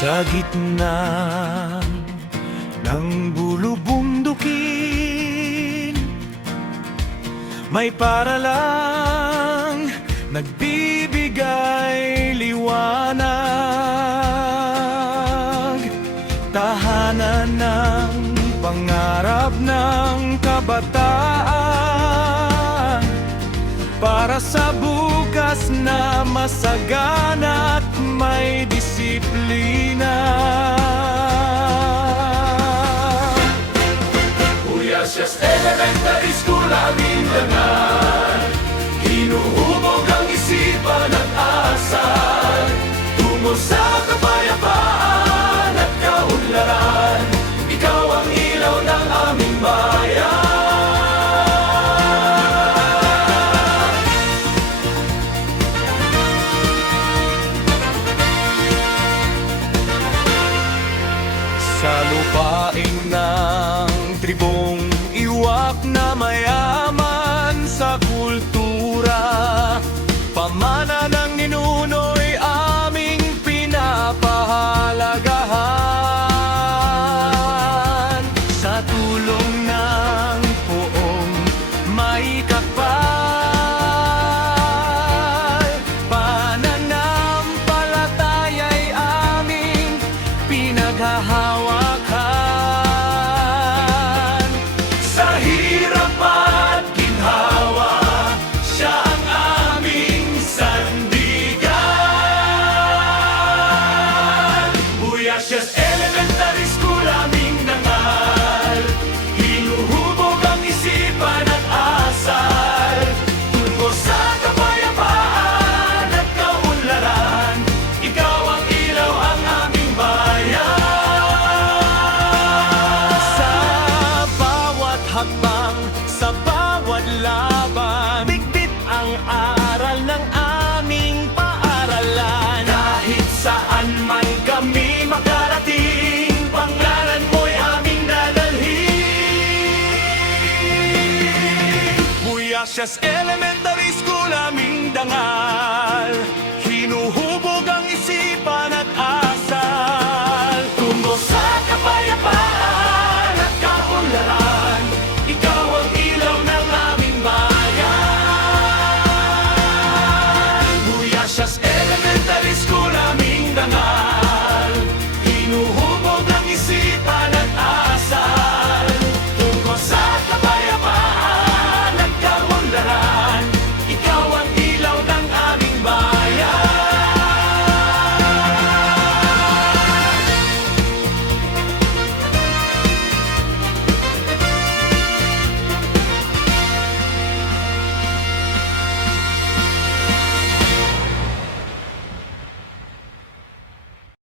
Sa gitna ng bulubundukin, may paralang nagbibigay liwanag. Tahanan ng pangarap ng kabataan, para sa bukas na masagana at may disiplina. Uyasas Elementary School, aming dangal. Hinuhubog ang isipan at asal, tungo sa kapayapaan at kaunlaran. Ikaw ang ilaw ng aming bayan. Sa lupain ng tribong iwak na mayaman sa kultura, pamana ng ninuno'y aming pinapahalagahan. Sa tulong ng poong may kapal, pananampalataya'y aming pinaghahawakan. Sa hirap at ginhawa, siya ang aming sandigan. Uyasas Elementary School, aming dangal. Hinuhubog ang isipan at asal, tungo sa kapayapaan at kaunlaran. Ikaw ang ilaw, ang aming bayan. Sa bawat hakbang, sa bawat laban, bitbit ang aral ng aming paaralan. Kahit saan man kami makarating, pangalan mo'y aming dadalhin. Uyasas Elementary